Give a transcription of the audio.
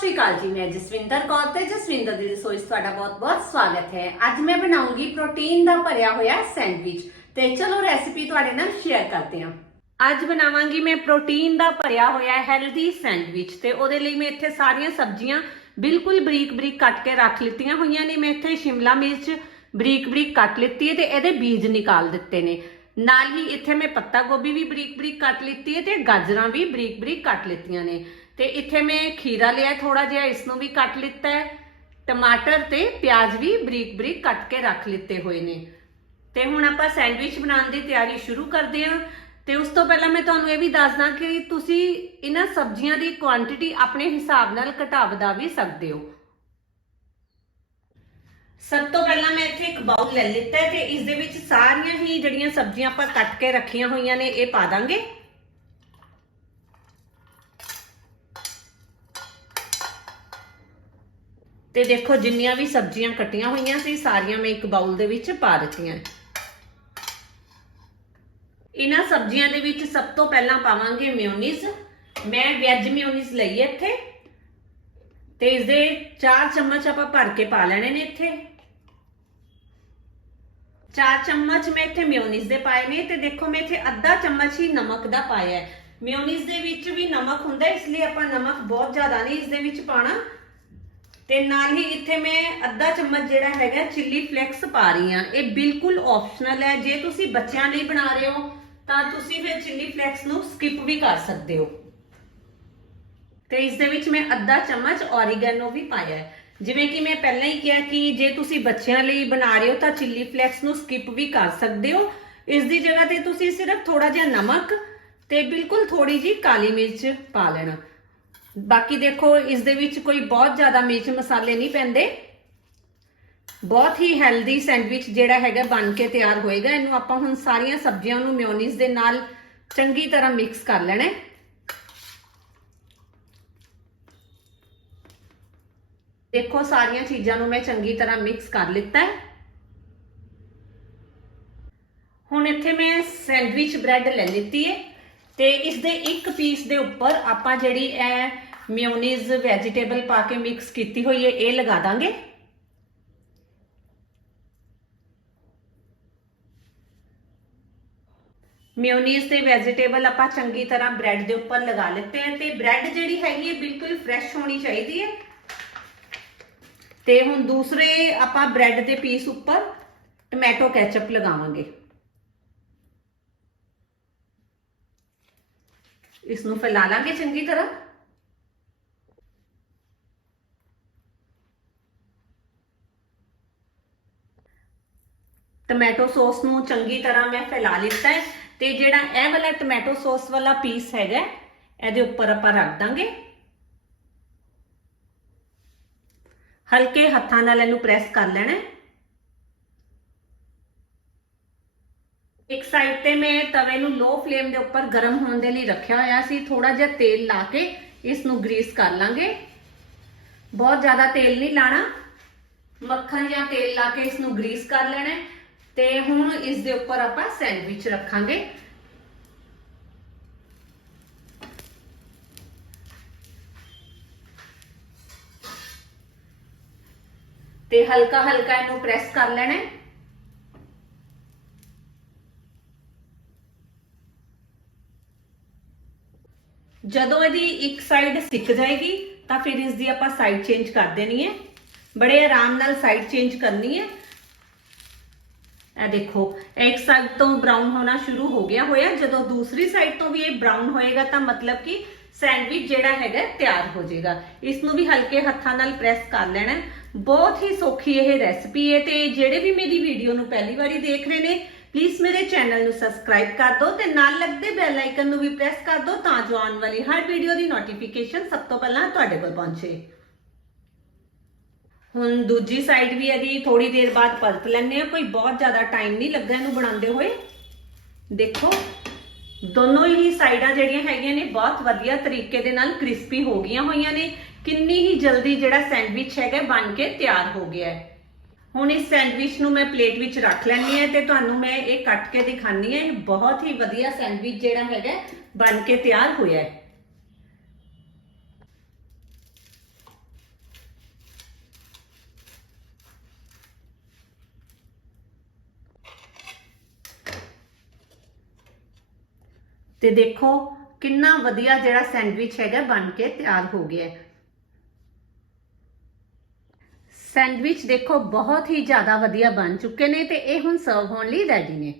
ਸ਼੍ਰੀ ਅਕਾਲ ਜੀ, ਮੈਂ ਜਸਵਿੰਦਰ ਕੌਰ ਤੇ ਜਸਵਿੰਦਰ ਦੀ ਰਸੋਈ 'ਚ ਤੁਹਾਡਾ ਬਹੁਤ-ਬਹੁਤ ਸਵਾਗਤ ਹੈ। ਅੱਜ ਮੈਂ ਬਣਾਉਂਗੀ ਪ੍ਰੋਟੀਨ ਦਾ ਭਰਿਆ ਹੋਇਆ ਸੈਂਡਵਿਚ ਤੇ ਚਲੋ ਰੈਸਿਪੀ ਤੁਹਾਡੇ ਨਾਲ ਸ਼ੇਅਰ ਕਰਦੇ ਹਾਂ। ਅੱਜ ਬਣਾਵਾਂਗੀ ਮੈਂ ਪ੍ਰੋਟੀਨ ਦਾ ਭਰਿਆ ਹੋਇਆ ਹੈਲਦੀ ਸੈਂਡਵਿਚ ਤੇ ਉਹਦੇ ਲਈ ਮੈਂ ਇੱਥੇ ਸਾਰੀਆਂ ਸਬਜ਼ੀਆਂ ਬਿਲਕੁਲ ਬਰੀਕ-ਬਰੀਕ ਕੱਟ ਕੇ ਰੱਖ ਲਿੱਤੀਆਂ ਹੋਈਆਂ ਨੇ। ਮੈਂ ਇੱਥੇ ਸ਼ਿਮਲਾ ਮਿਰਚ ਬਰੀਕ-ਬਰੀਕ ਕੱਟ ਲਿੱਤੀ ਹੈ ਤੇ ਇਹਦੇ ਬੀਜ ਨਿਕਾਲ ਦਿੱਤੇ ਨੇ। ਨਾਲ ਹੀ ਇੱਥੇ ਮੈਂ ਪੱਤਾ ਗੋਭੀ ਵੀ ਬਰੀਕ-ਬਰੀਕ ਕੱਟ ਲਿੱਤੀ ਹੈ ਤੇ ਗਾਜਰਾਂ ਵੀ ਬਰੀਕ-ਬਰੀਕ ਕੱਟ ਲਿੱਤੀਆਂ ਨੇ। ਤੇ ਇੱਥੇ ਮੈਂ ਖੀਰਾ ਲਿਆ ਥੋੜਾ ਜਿਹਾ ਇਸ ਨੂੰ ਵੀ ਕੱਟ ਲਿੱਤਾ ਹੈ। ਟਮਾਟਰ ਤੇ ਪਿਆਜ਼ ਵੀ ਬਰੀਕ-ਬਰੀਕ ਕੱਟ ਕੇ ਰੱਖ ਲਿੱਤੇ ਹੋਏ ਨੇ। ਤੇ ਹੁਣ ਆਪਾਂ ਸੈਂਡਵਿਚ ਬਣਾਉਣ ਦੀ ਤਿਆਰੀ ਸ਼ੁਰੂ ਕਰਦੇ ਹਾਂ। ਤੇ ਉਸ ਤੋਂ ਪਹਿਲਾਂ ਮੈਂ ਤੁਹਾਨੂੰ ਇਹ ਵੀ ਦੱਸਦਾ ਕਿ ਤੁਸੀਂ ਇਹਨਾਂ ਸਬਜ਼ੀਆਂ ਦੀ ਕੁਆਂਟੀਟੀ ਆਪਣੇ ਹਿਸਾਬ ਨਾਲ ਘਟਾ ਵਧਾ ਵੀ ਸਕਦੇ ਹੋ। ਸਭ ਤੋਂ ਪਹਿਲਾਂ ਮੈਂ ਇੱਥੇ ਇੱਕ ਬਾਉਲ ਲੈ ਲਿੱਤਾ ਹੈ ਤੇ ਇਸ ਦੇ ਵਿੱਚ ਸਾਰੀਆਂ ਹੀ ਜਿਹੜੀਆਂ ਸਬਜ਼ੀਆਂ ਆਪਾਂ ਕੱਟ ਕੇ ਰੱਖੀਆਂ ਹੋਈਆਂ ਨੇ, ਇਹ ਪਾ ਦਾਂਗੇ। ਤੇ ਦੇਖੋ ਜਿੰਨੀਆਂ ਵੀ ਸਬਜ਼ੀਆਂ ਕੱਟੀਆਂ ਹੋਈਆਂ ਸੀ, ਸਾਰੀਆਂ ਮੈਂ ਇੱਕ ਬਾਉਲ ਦੇ ਵਿੱਚ ਪਾ ਦਿੱਤੀਆਂ। ਇਹਨਾਂ ਸਬਜ਼ੀਆਂ ਦੇ ਵਿੱਚ ਸਭ ਤੋਂ ਪਹਿਲਾਂ ਪਾਵਾਂਗੇ ਮਿਓਨੀਜ਼। ਮੈਂ ਵੈਜ ਮਿਓਨੀਜ਼ ਲਈ ਇੱਥੇ। ਤੇ ਇਸ ਦੇ 4 ਚਮਚ ਆਪਾਂ ਭਰ ਕੇ ਪਾ ਲੈਣੇ ਨੇ ਇੱਥੇ। 4 ਚਮਚ ਮੈਂ ਇੱਥੇ ਮਿਓਨੀਜ਼ ਦੇ ਪਾਏ ਨੇ ਤੇ ਦੇਖੋ ਮੈਂ ਇੱਥੇ ਅੱਧਾ ਚਮਚ ਹੀ ਨਮਕ ਦਾ ਪਾਇਆ ਹੈ। ਮਿਓਨੀਜ਼ ਦੇ ਵਿੱਚ ਵੀ ਨਮਕ ਹੁੰਦਾ ਇਸ ਲਈ ਆਪਾਂ ਨਮਕ ਬਹੁਤ ਜ਼ਿਆਦਾ ਨਹੀਂ ਇਸ ਦੇ ਵਿੱਚ ਪਾਣਾ ਤੇ ਨਾਲ ਹੀ ਇੱਥੇ ਮੈਂ ਅੱਧਾ ਚਮਚ ਜਿਹੜਾ ਹੈਗਾ ਚਿੱਲੀ ਫਲੈਕਸ ਪਾ ਰਹੀ ਆ ਇਹ ਬਿਲਕੁਲ ਆਪਸ਼ਨਲ ਹੈ। ਜੇ ਤੁਸੀਂ ਬੱਚਿਆਂ ਲਈ ਬਣਾ ਰਹੇ ਹੋ, ਤਾਂ ਤੁਸੀਂ ਫਿਰ ਚਿੱਲੀ ਫਲੈਕਸ ਨੂੰ ਸਕਿਪ ਵੀ ਕਰ ਸਕਦੇ ਹੋ। ਤੇ ਇਸ ਦੇ ਵਿੱਚ ਮੈਂ ਅੱਧਾ ਚਮਚ ਔਰੀਗੈਨੋ ਵੀ ਪਾਇਆ ਹੈ। ਜਿਵੇਂ ਕਿ ਮੈਂ ਪਹਿਲਾਂ ਹੀ ਕਿਹਾ ਕਿ ਜੇ ਤੁਸੀਂ ਬੱਚਿਆਂ ਲਈ ਬਣਾ ਰਹੇ ਹੋ, ਤਾਂ ਚਿੱਲੀ ਫਲੈਕਸ ਨੂੰ ਸਕਿਪ ਵੀ ਕਰ ਸਕਦੇ ਹੋ। ਇਸ ਦੀ ਜਗ੍ਹਾ ਤੇ ਤੁਸੀਂ ਸਿਰਫ ਥੋੜਾ ਜਿਹਾ ਨਮਕ ਤੇ ਬਿਲਕੁਲ ਥੋੜੀ ਜੀ ਕਾਲੀ ਮਿਰਚ ਪਾ ਲੈਣਾ। ਬਾਕੀ ਦੇਖੋ, ਇਸ ਦੇ ਵਿੱਚ ਕੋਈ ਬਹੁਤ ਜ਼ਿਆਦਾ ਮਿਰਚ ਮਸਾਲੇ ਨਹੀਂ ਪੈਂਦੇ। ਬਹੁਤ ਹੀ ਹੈਲਦੀ ਸੈਂਡਵਿਚ ਜਿਹੜਾ ਹੈਗਾ ਬਣ ਕੇ ਤਿਆਰ ਹੋਏਗਾ। ਇਹਨੂੰ ਆਪਾਂ ਹੁਣ ਸਾਰੀਆਂ ਸਬਜ਼ੀਆਂ ਨੂੰ ਮਿਓਨੀਜ਼ ਦੇ ਨਾਲ ਚੰਗੀ ਤਰ੍ਹਾਂ ਮਿਕਸ ਕਰ ਲੈਣਾ ਹੈ। ਦੇਖੋ, ਸਾਰੀਆਂ ਚੀਜ਼ਾਂ ਨੂੰ ਮੈਂ ਚੰਗੀ ਤਰ੍ਹਾਂ ਮਿਕਸ ਕਰ ਲਿੱਤਾ ਹੈ। ਹੁਣ ਇੱਥੇ ਮੈਂ ਸੈਂਡਵਿਚ ਬ੍ਰੈਡ ਲੈ ਲਿੱਤੀ ਹੈ ਤੇ ਇਸ ਦੇ ਇੱਕ ਪੀਸ ਦੇ ਉੱਪਰ ਆਪਾਂ ਜਿਹੜੀ ਇਹ ਮਿਓਨੀਜ਼ ਵੈਜੀਟੇਬਲ ਪਾ ਕੇ ਮਿਕਸ ਕੀਤੀ ਹੋਈ ਹੈ, ਇਹ ਲਗਾ ਦਾਂਗੇ। ਮਿਓਨੀਜ਼ ਤੇ ਵੈਜੀਟੇਬਲ ਆਪਾਂ ਚੰਗੀ ਤਰ੍ਹਾਂ ਬ੍ਰੈਡ ਦੇ ਉੱਪਰ ਲਗਾ ਲਿੱਤੇ ਹੈ ਤੇ ਬ੍ਰੈਡ ਜਿਹੜੀ ਹੈਗੀ ਹੈ, ਬਿਲਕੁਲ ਫਰੈਸ਼ ਹੋਣੀ ਚਾਹੀਦੀ ਹੈ। ਤੇ ਹੁਣ ਦੂਸਰੇ ਆਪਾਂ ਬ੍ਰੈਡ ਦੇ ਪੀਸ ਉੱਪਰ ਟੋਮੈਟੋ ਕੈਚਅਪ ਲਗਾਵਾਂਗੇ। ਇਸ ਨੂੰ ਫੈਲਾ ਲਾਂਗੇ ਚੰਗੀ ਤਰ੍ਹਾਂ। ਟੋਮੈਟੋ ਸੌਸ ਨੂੰ ਚੰਗੀ ਤਰ੍ਹਾਂ ਮੈਂ ਫੈਲਾ ਲਿੱਤਾ ਹੈ ਤੇ ਜਿਹੜਾ ਇਹ ਵਾਲਾ ਟੋਮੈਟੋ ਸੌਸ ਵਾਲਾ ਪੀਸ ਹੈਗਾ ਇਹਦੇ ਉੱਪਰ ਆਪਾਂ ਰੱਖ ਦਾਂਗੇ। ਹਲਕੇ ਹੱਥਾਂ ਨਾਲ ਇਹਨੂੰ ਪ੍ਰੈਸ ਕਰ ਲੈਣਾ ਇੱਕ ਸਾਈਡ ਤੇ ਮੈਂ ਤਵੇ ਨੂੰ ਲੋ ਫਲੇਮ ਦੇ ਉੱਪਰ ਗਰਮ ਹੋਣ ਦੇ ਲਈ ਰੱਖਿਆ ਹੋਇਆ ਸੀ। ਥੋੜਾ ਜਿਹਾ ਤੇਲ ਲਾ ਕੇ ਇਸ ਨੂੰ ਗਰੀਸ ਕਰ ਲਾਂਗੇ। ਬਹੁਤ ਜ਼ਿਆਦਾ ਤੇਲ ਨਹੀਂ ਲਾਣਾ। ਮੱਖਣ ਜਾਂ ਤੇਲ ਲਾ ਕੇ ਇਸ ਨੂੰ ਗਰੀਸ ਕਰ ਲੈਣਾ ਤੇ ਹੁਣ ਇਸ ਦੇ ਉੱਪਰ ਆਪਾਂ ਸੈਂਡਵਿਚ ਰੱਖਾਂਗੇ। ਤੇ ਹਲਕਾ ਹਲਕਾ ਇਹਨੂੰ ਪ੍ਰੈਸ ਕਰ ਲੈਣਾ ਹੈ। ਜਦੋਂ ਇਹਦੀ ਇੱਕ ਸਾਈਡ ਸਿੱਕ ਜਾਏਗੀ, ਤਾਂ ਫਿਰ ਇਸ ਦੀ ਆਪਾਂ ਸਾਈਡ ਚੇਂਜ ਕਰ ਦੇਣੀ ਹੈ। ਬੜੇ ਆਰਾਮ ਨਾਲ ਸਾਈਡ ਚੇਂਜ ਕਰਨੀ ਹੈ। ਇਹ ਦੇਖੋ, ਇੱਕ ਸਾਈਡ ਤੋਂ ਬ੍ਰਾਊਨ ਹੋਣਾ ਸ਼ੁਰੂ ਹੋ ਗਿਆ ਹੋਇਆ। ਜਦੋਂ ਦੂਸਰੀ ਸਾਈਡ ਤੋਂ ਵੀ ਇਹ ਬ੍ਰਾਊਨ ਹੋਏਗਾ, ਤਾਂ ਮਤਲਬ ਕਿ ਸੈਂਡਵਿਚ ਜਿਹੜਾ ਹੈਗਾ, ਤਿਆਰ ਹੋ ਜਾਏਗਾ। ਇਸ ਨੂੰ ਵੀ ਹਲਕੇ ਹੱਥਾਂ ਨਾਲ ਪ੍ਰੈਸ ਕਰ ਲੈਣਾ ਬਹੁਤ ਹੀ ਸੌਖੀ ਇਹ ਰੈਸਪੀ ਹੈ ਤੇ ਜਿਹੜੇ ਵੀ ਮੇਰੀ ਵੀਡੀਓ ਨੂੰ ਪਹਿਲੀ ਵਾਰੀ ਦੇਖ ਰਹੇ ਨੇ ਪਲੀਜ਼ ਮੇਰੇ ਚੈਨਲ ਨੂੰ ਸਬਸਕ੍ਰਾਈਬ ਕਰ ਦਿਓ ਤੇ ਨਾਲ ਲੱਗਦੇ ਬੈਲ ਆਈਕਨ ਨੂੰ ਵੀ ਪ੍ਰੈਸ ਕਰ ਦਿਓ ਤਾਂ ਜੋ ਆਉਣ ਵਾਲੀ ਹਰ ਵੀਡੀਓ ਦੀ ਨੋਟੀਫਿਕੇਸ਼ਨ ਸਭ ਤੋਂ ਪਹਿਲਾਂ ਤੁਹਾਡੇ ਕੋਲ ਪਹੁੰਚੇ। ਹੁਣ ਦੂਜੀ ਸਾਈਡ ਵੀ ਇਹਦੀ ਥੋੜੀ ਦੇਰ ਬਾਅਦ ਪਲਟ ਲੈਣੇ ਆ ਕੋਈ ਬਹੁਤ ਜ਼ਿਆਦਾ ਟਾਈਮ ਨਹੀਂ ਲੱਗਾ ਇਹਨੂੰ ਬਣਾਉਂਦੇ ਹੋਏ। ਦੇਖੋ, ਦੋਨੋਂ ਹੀ ਸਾਈਡਾਂ ਜਿਹੜੀਆਂ ਹੈਗੀਆਂ ਨੇ, ਬਹੁਤ ਵਧੀਆ ਤਰੀਕੇ ਦੇ ਨਾਲ ਕ੍ਰਿਸਪੀ ਹੋ ਗਈਆਂ ਹੋਈਆਂ ਨੇ। ਕਿੰਨੀ ਹੀ ਜਲਦੀ ਜਿਹੜਾ ਸੈਂਡਵਿਚ ਹੈਗਾ ਬਣ ਕੇ ਤਿਆਰ ਹੋ ਗਿਆ ਹੈ। ਹੁਣ ਇਸ ਸੈਂਡਵਿਚ ਨੂੰ ਮੈਂ ਪਲੇਟ ਵਿੱਚ ਰੱਖ ਲੈਣੀ ਹੈ ਤੇ ਤੁਹਾਨੂੰ ਮੈਂ ਇਹ ਕੱਟ ਕੇ ਦਿਖਾਣੀ ਹੈ। ਇਹ ਬਹੁਤ ਹੀ ਵਧੀਆ ਸੈਂਡਵਿਚ ਜਿਹੜਾ ਹੈਗਾ, ਬਣ ਕੇ ਤਿਆਰ ਹੋਇਆ ਹੈ। ਤੇ ਦੇਖੋ ਕਿੰਨਾ ਵਧੀਆ ਜਿਹੜਾ ਸੈਂਡਵਿਚ ਹੈਗਾ ਬਣ ਕੇ ਤਿਆਰ ਹੋ ਗਿਆ ਹੈ। ਸੈਂਡਵਿਚ ਦੇਖੋ ਬਹੁਤ ਹੀ ਜ਼ਿਆਦਾ ਵਧੀਆ ਬਣ ਚੁੱਕੇ ਨੇ ਤੇ ਇਹ ਹੁਣ ਸਰਵ ਹੋਣ ਲਈ ਰੈਡੀ ਨੇ।